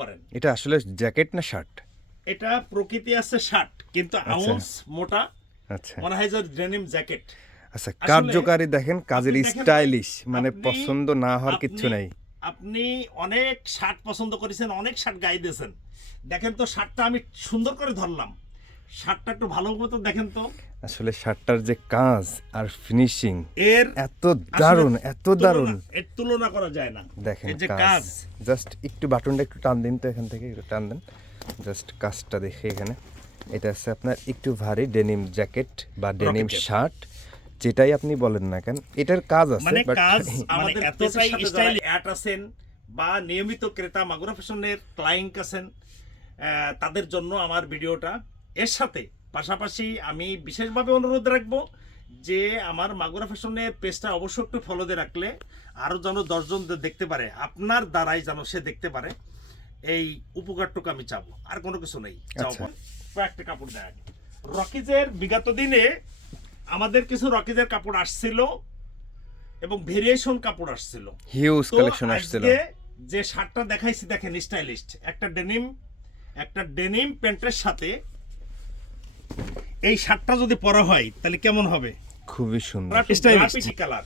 করেন। এটা আসলে জ্যাকেট না শার্ট? এটা প্রকৃতি আছে শার্ট, কিন্তু আচ্ছা। আউন্স মোটা, আচ্ছা মনে হয় যে ডেনিম জ্যাকেট। আচ্ছা, আসলে কার্যকারী দেখেন, কাজের আপনি দেখেন ভাই, স্টাইলিশ, মানে আপনি পছন্দ না হওয়ার কিচ্ছু আপনি নাই। আপনি অনেক শার্ট পছন্দ করেছেন, অনেক শার্ট গায়ে দিয়েছেন। দেখেন তো শার্টটা আমি সুন্দর করে ধরলাম, শার্টটা একটু ভালো মতো দেখেন তো। আসলে শার্টটার যে কাজ আর ফিনিশিং এর এত দারুণ, এত দারুণ। এর তুলনা করা যায় না। দেখেন এর যে কাজ, কাজ, জাস্ট একটু বাটনটা একটু টান দিন তো, এখান থেকে একটু টান দেন, জাস্ট কাজটা দেখে। এখানে এটা আছে আপনার একটু ভারী ডেনিম জ্যাকেট বা ডেনিম Rocket. শার্ট, যেটাই আপনি বলেন না কেন, এটার কাজ আছে। মানে but কাজ মানে আমাদের এতটাই স্টাইল অ্যাট আছেন বা নিয়মিত ক্রেতা মাগুরা ফ্যাশনের ক্লায়েন্ট আছেন, তাদের জন্য আমার ভিডিওটা। এর সাথে পাশাপাশি আমি বিশেষভাবে অনুরোধ রাখবো যে আমার মাগুরা ফ্যাশনের পেজটা অবশ্যই একটু ফলো দিয়ে রাখলে আরও যেন 10 জন দেখতে পারে, আপনার দ্বারাই যেন সে দেখতে পারে, এই উপকারটুকু আমি চাবো, আর কোনো কিছু নেই। আচ্ছা। একটা কাপড় দেয় রকিজের বিগত দিনে আমাদের কিছু রকিজের কাপড় আসছিল এবং ভেরিয়েশন কাপড় আসছিল, হিউজ তো কালেকশন আসছিল। আজকে যে শার্টটা দেখাইছি দেখেন, স্টাইলিস্ট একটা ডেনিম প্যান্টের সাথে এই শার্টটা যদি পরা হয় তাহলে কেমন হবে? খুবই সুন্দর, স্টাইলিশ কালার।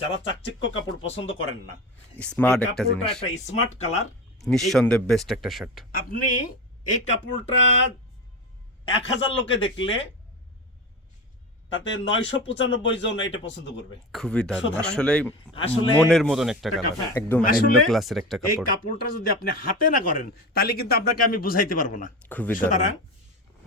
যারা চাকচিক্য কাপড় পছন্দ করেন না, স্মার্ট এই একটা কাপড়টা জিনিস, একটা স্মার্ট কালার, নিঃসন্দেহে বেস্ট একটা শার্ট। আপনি এই কাপড়টা 1000 লোকে দেখলে তাতে 995 জন এটা পছন্দ করবে। খুবই দারুণ, সুতরাং আসলে মনের মতন একটা কালার, হ্যাঁ, একদম আসলে অন্য ক্লাসের একটা এই কাপড়। কাপড়টা যদি আপনি হাতে না করেন তাহলে কিন্তু আপনাকে আমি বুঝাইতে পারবো না। খুবই সুতরাং দারুণ।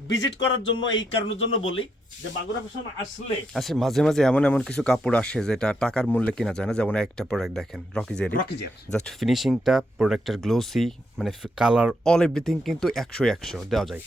ভিজিট করার জন্য, এই কারণের জন্য বলি যে মাগুরা ফ্যাশন আসলে আচ্ছা, মাঝে মাঝে এমন এমন কিছু কাপড় আসে যেটা টাকার মূল্যে কিনা যায় না, যেমন একটা প্রোডাক্ট দেখেন রকিজেরই, রকিজের জাস্ট ফিনিশিংটা, প্রোডাক্টের গ্লোসি, মানে কালার, অল এভরিথিং কিন্তু 100 দেওয়া যায়।